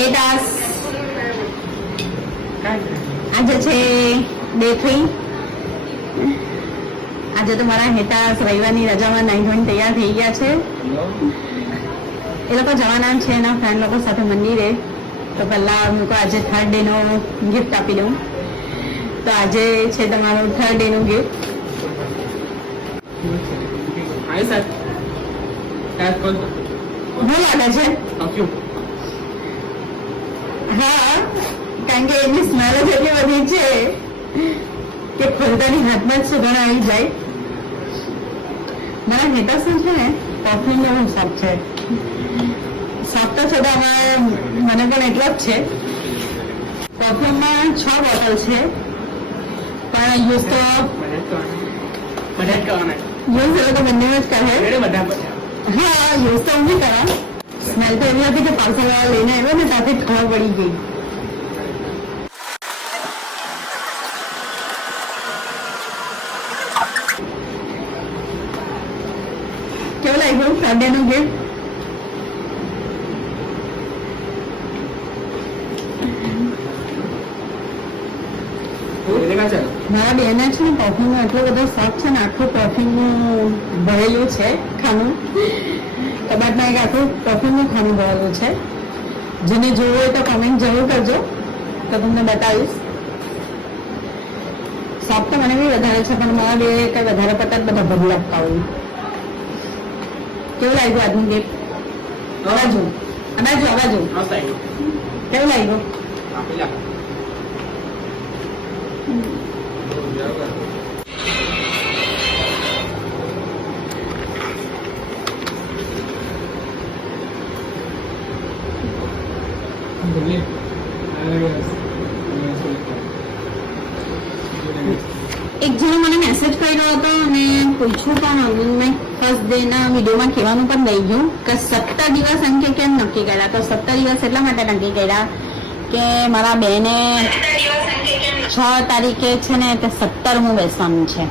હેટાસ આજે છે ડે 3. આજે તો મારા હેટાસ રવિવારની રજામાં નાઈ ધોઈને તૈયાર થઈ ગયા છે. એ લોકો જવાના છે એના ફ્રેન્ડ લોકો સાથે મંદિરે. તો પહેલા હું આજે 3rd ડે નો ગિફ્ટ આપી દઉં. તો આજે છે તમારું 3rd ડે નું ગિફ્ટ. શું લાગે છે? હા, કારણ કે એની સ્મેલ જ એટલી બધી છે કે ખોલતાની હાથમાં જ સુગંધ આવી જાય. મારા હેટા શું છે ને પરફ્યુમ નો શોખ છે. શોખ તો છે તો મને પણ એટલો જ છે. પરફ્યુમમાં 6 બોટલ છે પણ યુઝ તો બંને જ કરે. હા, યુઝ તો હું કરા. સ્મેલ તો એવી હતી કે પાર્સલ વાળા લઈને આવ્યો ને સાથે ખબર પડી ગઈ. કેવું લાગ્યું 3rd ડે નું ગિફ્ટ? મારા બેને છે ને પરફ્યુમ નો એટલો બધો શોખ છે ને, આખું પરફ્યુમ નું ભરેલું છે ખાનું. કબાટમાં એક આખું પરફ્યુમ નું ખાનું ભરેલું છે. જેને જોવું હોય તો કમેન્ટ જરૂર કરજો, તો તમને બતાવીશ. શોખ તો મને બી વધારે છે પણ મારા બે કઈ વધારે પડતા જ બધા ભરી આપતા હોય. કેવું લાગ્યું આજનું ગિફ્ટ? અવાજો કેવું લાગ્યું? એક જણે મને મેસેજ કર્યો હતો અને પૂછ્યું પણ મેં ફર્સ્ટ ડે ના વિડીયોમાં કહેવાનું પણ દઈ ગયું કે 17 દિવસ એમ કે કેમ નક્કી કર્યા. તો 17 દિવસ એટલા માટે નક્કી કર્યા કે મારા બેને 6 તારીખે છે ને તે 17મું બેસવાનું છે.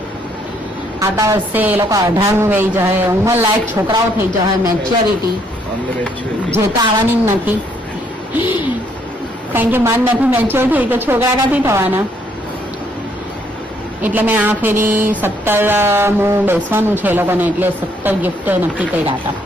આવતા વર્ષે એ લોકો 18મું બેસી જાય. ઉંમર લાયક છોકરાઓ થઈ જાય, મેચ્યોરિટી જે તો આવવાની જ નથી. કારણ કે માન નથી મેચ્યોર થઈ તો છોકરા ક્યાંથી થવાના. એટલે મેં આ ફેરી 17મું બેસવાનું છે એ લોકોને, એટલે 17 ગિફ્ટ નક્કી કર્યા હતા.